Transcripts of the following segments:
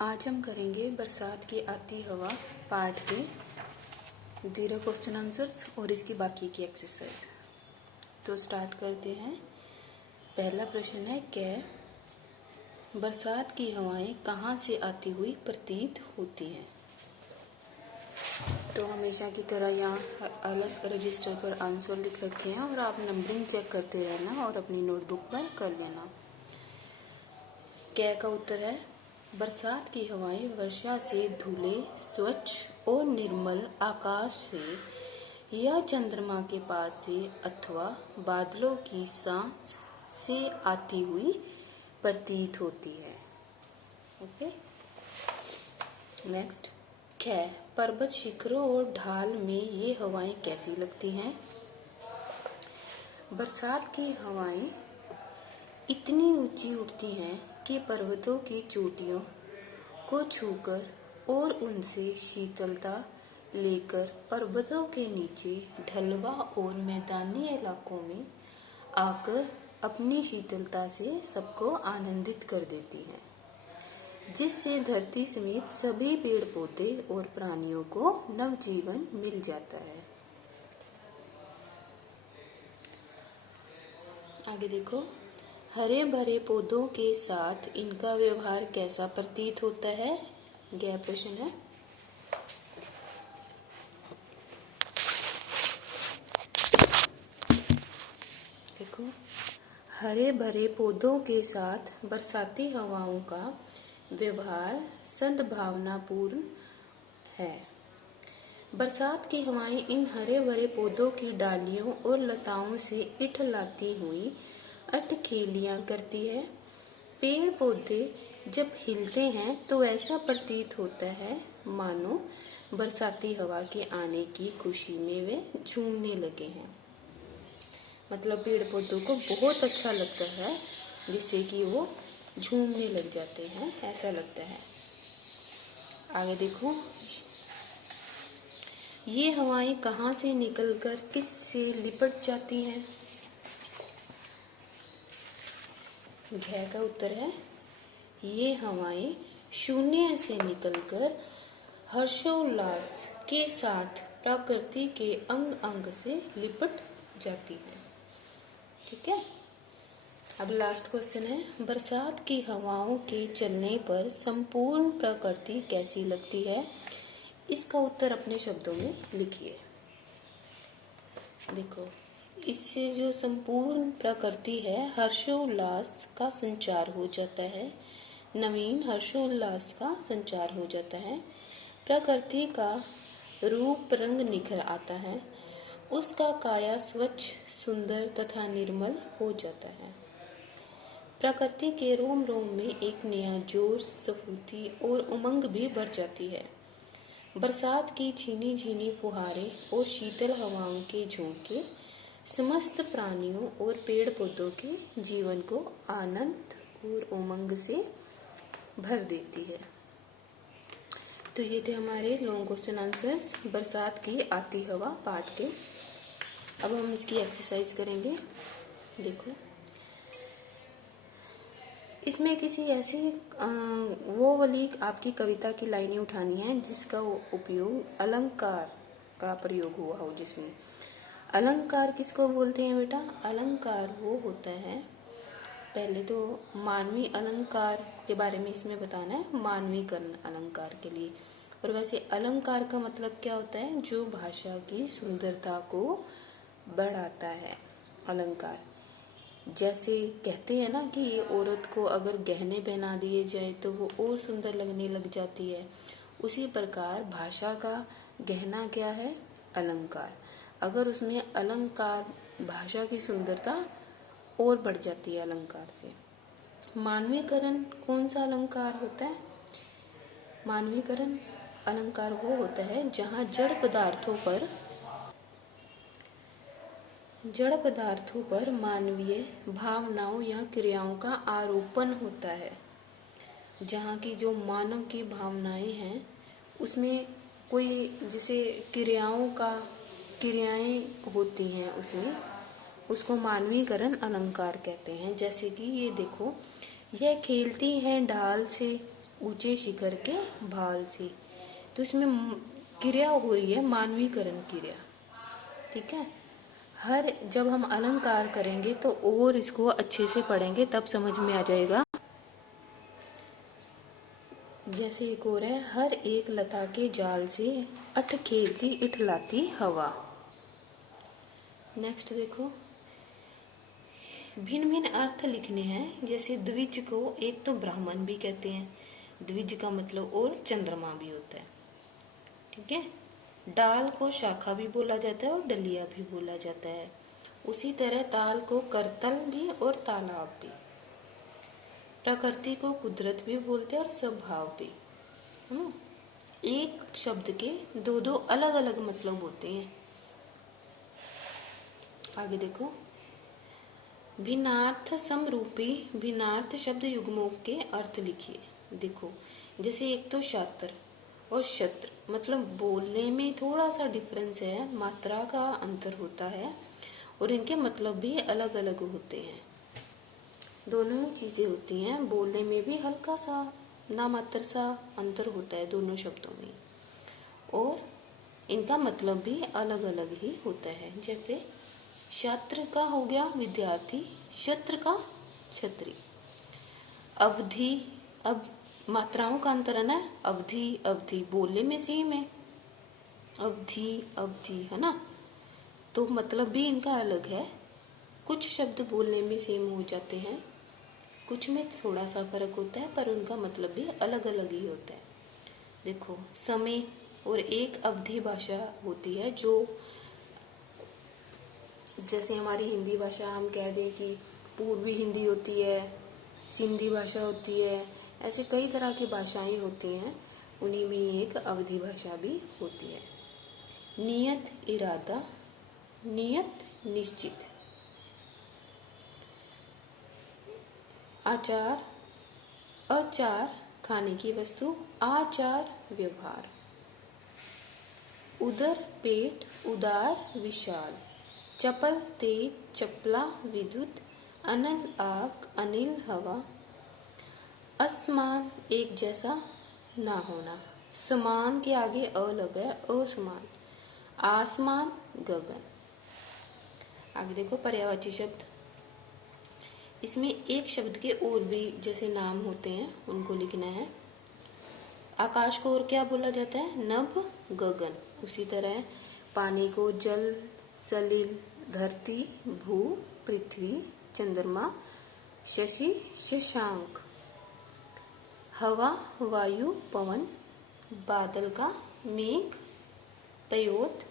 आज हम करेंगे बरसात की आती हवा पार्ट के 0 क्वेश्चन आंसर्स और इसकी बाकी की एक्सरसाइज। तो स्टार्ट करते हैं। पहला प्रश्न है क्या बरसात की हवाएं कहाँ से आती हुई प्रतीत होती हैं। तो हमेशा की तरह यहाँ अलग रजिस्टर पर आंसर लिख रखे हैं और आप नंबरिंग चेक करते रहना और अपनी नोटबुक पर कर लेना। क्या का उत्तर है बरसात की हवाएं वर्षा से धुले स्वच्छ और निर्मल आकाश से या चंद्रमा के पास से अथवा बादलों की सांस से आती हुई प्रतीत होती है। Okay, next. ख पर्वत शिखरों और ढाल में ये हवाएं कैसी लगती हैं। बरसात की हवाएं इतनी ऊंची उठती हैं कि पर्वतों की चोटियों को छूकर और उनसे शीतलता लेकर पर्वतों के नीचे ढलवा और मैदानी इलाकों में आकर अपनी शीतलता से सबको आनंदित कर देती हैं, जिससे धरती समेत सभी पेड़ पौधे और प्राणियों को नवजीवन मिल जाता है। आगे देखो, हरे भरे पौधों के साथ इनका व्यवहार कैसा प्रतीत होता है। यह प्रश्न है। देखो, हरे भरे पौधों के साथ बरसाती हवाओं का व्यवहार सद्भावनापूर्ण है। बरसात की हवाएं इन हरे भरे पौधों की डालियों और लताओं से इठलाती हुई अठखेलियां करती है। पेड़ पौधे जब हिलते हैं तो ऐसा प्रतीत होता है मानो बरसाती हवा के आने की खुशी में वे झूमने लगे हैं। मतलब पेड़ पौधों को बहुत अच्छा लगता है, जिससे कि वो झूमने लग जाते हैं, ऐसा लगता है। आगे देखो, ये हवाएं कहाँ से निकलकर किस से लिपट जाती हैं। घ का उत्तर है ये हवाएं शून्य से निकलकर हर्षोल्लास के साथ प्रकृति के अंग अंग से लिपट जाती है। ठीक है। अब लास्ट क्वेश्चन है, बरसात की हवाओं के चलने पर संपूर्ण प्रकृति कैसी लगती है। इसका उत्तर अपने शब्दों में लिखिए। देखो, इससे जो संपूर्ण प्रकृति है हर्षोल्लास का संचार हो जाता है, नवीन हर्षोल्लास का संचार हो जाता है। प्रकृति का रूप रंग निखर आता है, उसका काया स्वच्छ सुंदर तथा निर्मल हो जाता है। प्रकृति के रोम रोम में एक नया जोश स्फूर्ति और उमंग भी बढ़ जाती है। बरसात की झीनी झीनी फुहारें और शीतल हवाओं के झोंके समस्त प्राणियों और पेड़ पौधों के जीवन को आनंद और उमंग से भर देती है। तो ये थे हमारे लॉन्ग क्वेश्चन आंसर्स बरसात की आती हवा पार्ट के। अब हम इसकी एक्सरसाइज करेंगे। देखो, इसमें किसी ऐसी वो वाली आपकी कविता की लाइनें उठानी है जिसका उपयोग अलंकार का प्रयोग हुआ हो। जिसमें अलंकार किसको बोलते हैं बेटा। अलंकार वो होता है, पहले तो मानवीय अलंकार के बारे में इसमें बताना है, मानवीकरण अलंकार के लिए। और वैसे अलंकार का मतलब क्या होता है, जो भाषा की सुंदरता को बढ़ाता है। अलंकार जैसे कहते हैं ना कि ये औरत को अगर गहने पहना दिए जाए तो वो और सुंदर लगने लग जाती है, उसी प्रकार भाषा का गहना क्या है, अलंकार। अगर उसमें अलंकार भाषा की सुंदरता और बढ़ जाती है अलंकार से। मानवीकरण कौन सा अलंकार होता है। मानवीकरण अलंकार वो होता है जहाँ जड़ पदार्थों पर मानवीय भावनाओं या क्रियाओं का आरोपण होता है। जहाँ की जो मानव की भावनाएं हैं उसमें कोई जैसे क्रियाएं होती हैं, उसमें उसको मानवीकरण अलंकार कहते हैं। जैसे कि ये देखो, यह खेलती हैं ढाल से ऊंचे शिखर के भाल से। तो इसमें क्रिया हो रही है मानवीकरण क्रिया, ठीक है। हर जब हम अलंकार करेंगे तो और इसको अच्छे से पढ़ेंगे तब समझ में आ जाएगा। जैसे एक और है, हर एक लता के जाल से अठ खेलती इठलाती हवा। नेक्स्ट देखो, भिन्न भिन्न अर्थ लिखने हैं। जैसे द्विज को एक तो ब्राह्मण भी कहते हैं, द्विज का मतलब और चंद्रमा भी होता है, ठीक है। डाल को शाखा भी बोला जाता है और डलिया भी बोला जाता है। उसी तरह ताल को करतल भी और तालाब भी। प्रकृति को कुदरत भी बोलते हैं और स्वभाव भी। एक शब्द के दो दो अलग अलग मतलब होते हैं। आगे देखो, भिन्नार्थ समरूपी भिन्नार्थ शब्द युग्मों के अर्थ लिखिए। देखो, जैसे एक तो शास्त्र और शत्र, मतलब बोलने में थोड़ा सा डिफरेंस है, मात्रा का अंतर होता है और इनके मतलब भी अलग अलग होते हैं। दोनों चीजें होती हैं, बोलने में भी हल्का सा नामात्र सा अंतर होता है दोनों शब्दों में, और इनका मतलब भी अलग अलग ही होता है। जैसे छात्र का हो गया विद्यार्थी, शत्र का छत्री। अवधि, अब मात्राओं का अंतर है ना, अवधि अवधि बोलने में सेम है, अवधि अवधि है ना, तो मतलब भी इनका अलग है। कुछ शब्द बोलने में सेम हो जाते हैं, कुछ में थोड़ा सा फर्क होता है, पर उनका मतलब भी अलग अलग ही होता है। देखो, समय और एक अवधि भाषा होती है, जो जैसे हमारी हिंदी भाषा हम कह दें कि पूर्वी हिंदी होती है, सिंधी भाषा होती है, ऐसे कई तरह की भाषाएं होती हैं, उन्हीं में ही एक अवधि भाषा भी होती है। नियत इरादा, नियत निश्चित। आचार अचार खाने की वस्तु, आचार व्यवहार। उदर पेट, उदार विशाल। चपल तेज, चपला विद्युत। अनल आग, अनिल हवा। असमान एक जैसा ना होना, समान के आगे अ लगा है, असमान। आसमान गगन। आगे देखो, पर्यायवाची शब्द। इसमें एक शब्द के और भी जैसे नाम होते हैं, उनको लिखना है। आकाश को और क्या बोला जाता है? नभ, गगन। उसी तरह पानी को जल, सलिल, धरती, भू, पृथ्वी, चंद्रमा, शशि, शशांक। हवा, वायु, पवन। बादल का मेघ, पयोत।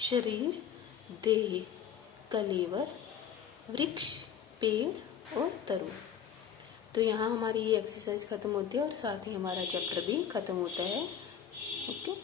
शरीर, देह, कलेवर। वृक्ष, पेड़ और तरु। तो यहाँ हमारी ये एक्सरसाइज खत्म होती है और साथ ही हमारा चैप्टर भी खत्म होता है। ओके।